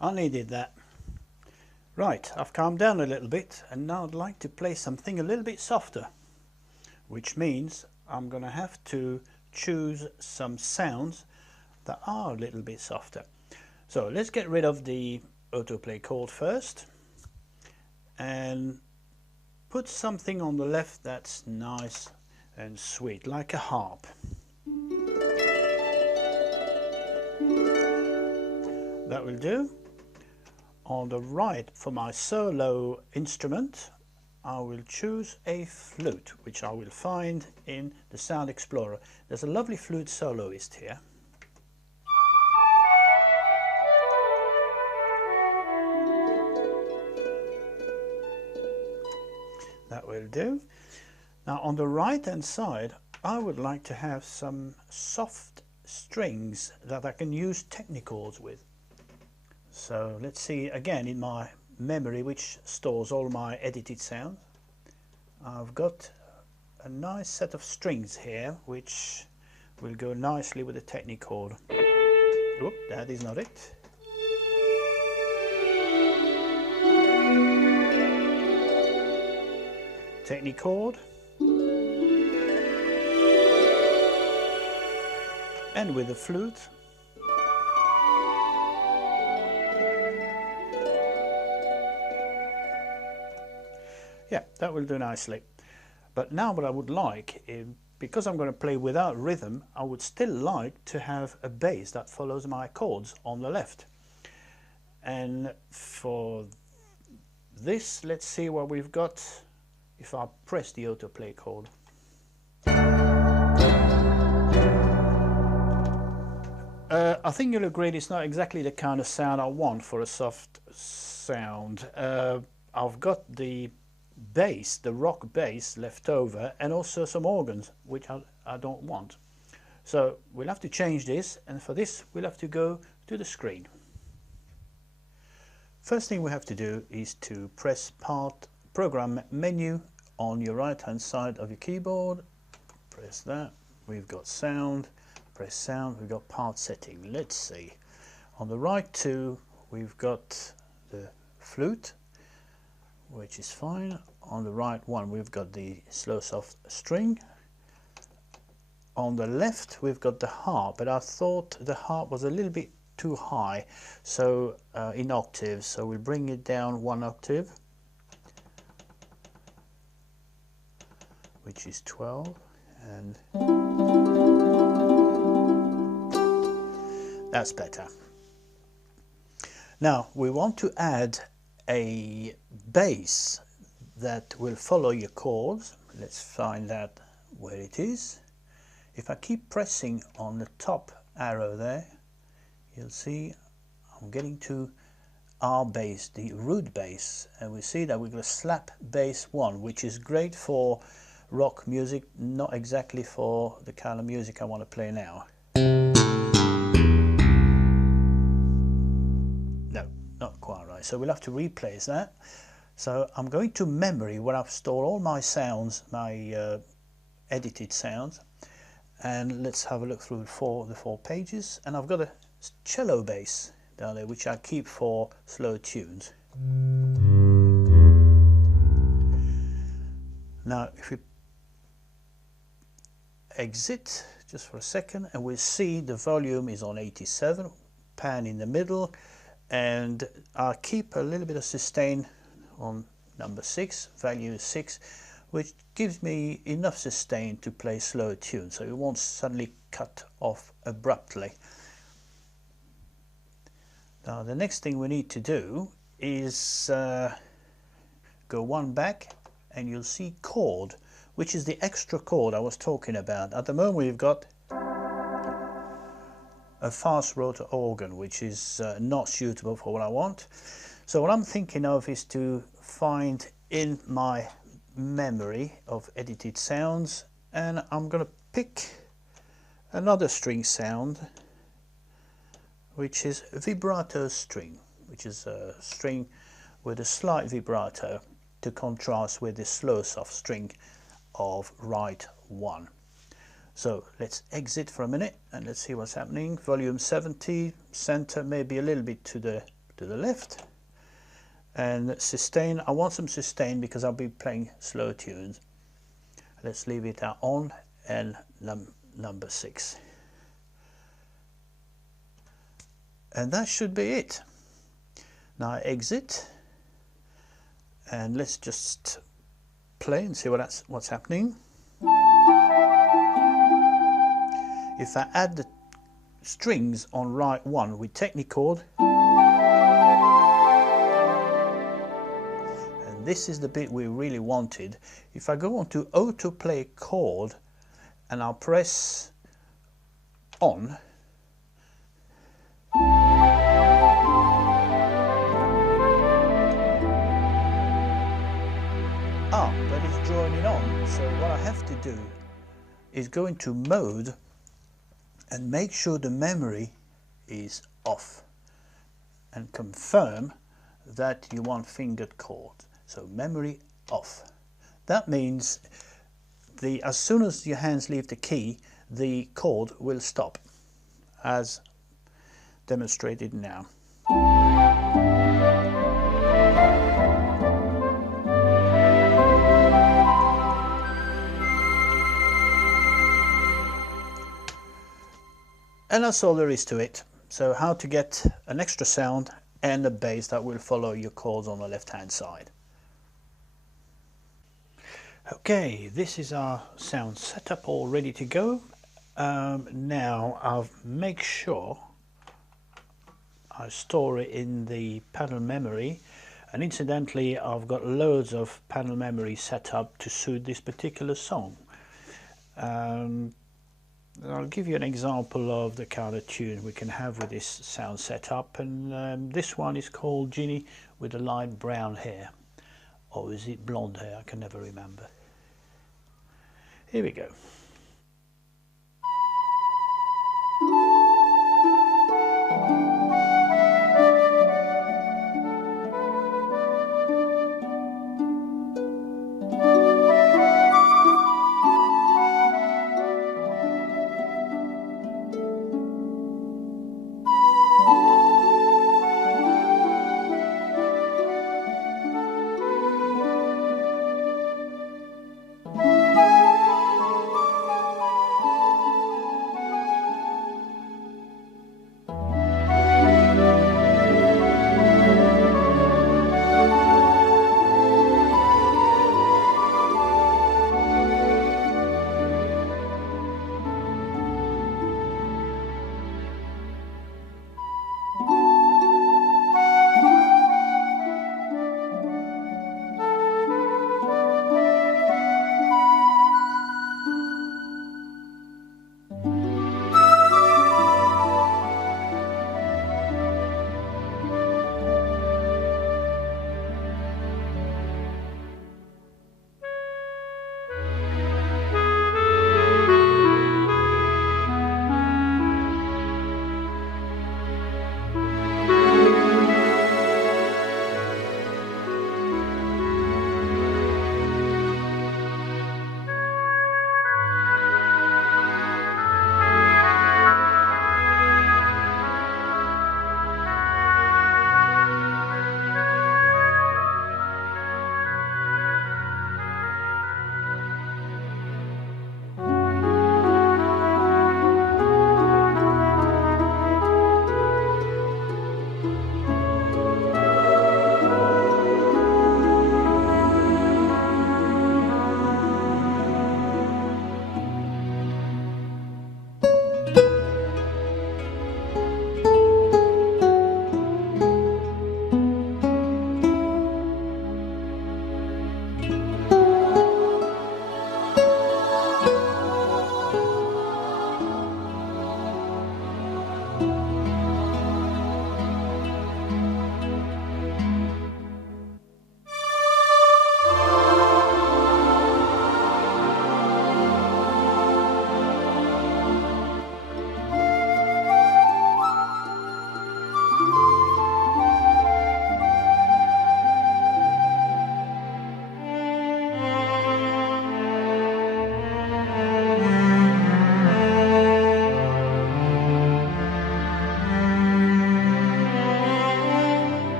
I needed that. Right, I've calmed down a little bit and now I'd like to play something a little bit softer, which means I'm going to have to choose some sounds that are a little bit softer. So let's get rid of the autoplay chord first and put something on the left that's nice and sweet, like a harp. That will do. On the right, for my solo instrument, I will choose a flute, which I will find in the Sound Explorer. There's a lovely flute soloist here. That will do. Now on the right hand side, I would like to have some soft strings that I can use technichords with. So let's see again in my memory, which stores all my edited sounds. I've got a nice set of strings here which will go nicely with the technichord. Oop, that is not it. Technichord. And with the flute. Yeah, that will do nicely. But now what I would like, because I'm going to play without rhythm, I would still like to have a bass that follows my chords on the left. And for this, let's see what we've got if I press the autoplay chord. I think you'll agree it's not exactly the kind of sound I want for a soft sound. I've got the bass, the rock bass left over, and also some organs, which I don't want. So we'll have to change this, and for this we'll have to go to the screen. First thing we have to do is to press Program menu on your right hand side of your keyboard. Press that. We've got Sound. Press Sound. We've got Part Setting. Let's see. On the right two, we've got the flute, which is fine. On the right one, we've got the slow soft string. On the left, we've got the harp, but I thought the harp was a little bit too high, so in octaves, so we'll bring it down one octave, which is 12, and that's better. Now we want to add a bass that will follow your chords. Let's find out where it is. If I keep pressing on the top arrow there, you'll see I'm getting to our bass, the root bass, and we see that we've got a slap bass 1, which is great for rock music, not exactly for the kind of music I want to play now. No, not quite right, so we'll have to replace that. So I'm going to memory where I've stored all my sounds, my edited sounds, and let's have a look through the four pages, and I've got a cello bass down there which I keep for slow tunes. Now if we exit just for a second, and we'll see the volume is on 87, pan in the middle, and I'll keep a little bit of sustain on number 6, value 6, which gives me enough sustain to play slow tunes, so it won't suddenly cut off abruptly. Now the next thing we need to do is go one back, and you'll see chord, which is the extra chord I was talking about. At the moment we've got a fast rotor organ, which is not suitable for what I want. So what I'm thinking of is to find in my memory of edited sounds, and I'm going to pick another string sound, which is vibrato string, which is a string with a slight vibrato to contrast with the slow soft string of right 1. So let's exit for a minute and let's see what's happening. Volume 70, center maybe a little bit to the to the left. And sustain, I want some sustain because I'll be playing slow tunes. Let's leave it on, and number 6. And that should be it. Now I exit, and let's just play and see what's happening. If I add the strings on right 1 with technichord, and this is the bit we really wanted. If I go on to autoplay chord and I'll press on, but it's drawing it on. So what I have to do is go into mode and make sure the memory is off, and confirm that you want fingered chords. So memory off. That means as soon as your hands leave the key, the chord will stop, as demonstrated now. And that's all there is to it. So how to get an extra sound and a bass that will follow your chords on the left hand side. Okay, this is our sound setup all ready to go. Now I'll make sure I store it in the panel memory, and incidentally I've got loads of panel memory set up to suit this particular song. I'll give you an example of the kind of tune we can have with this sound setup, and this one is called Ginny with the light brown hair, or is it blonde hair? I can never remember. Here we go.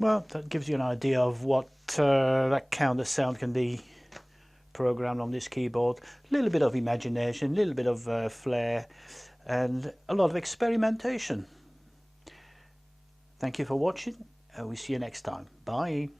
Well, that gives you an idea of what that counter sound can be programmed on this keyboard. A little bit of imagination, a little bit of flair, and a lot of experimentation. Thank you for watching. We'll see you next time. Bye.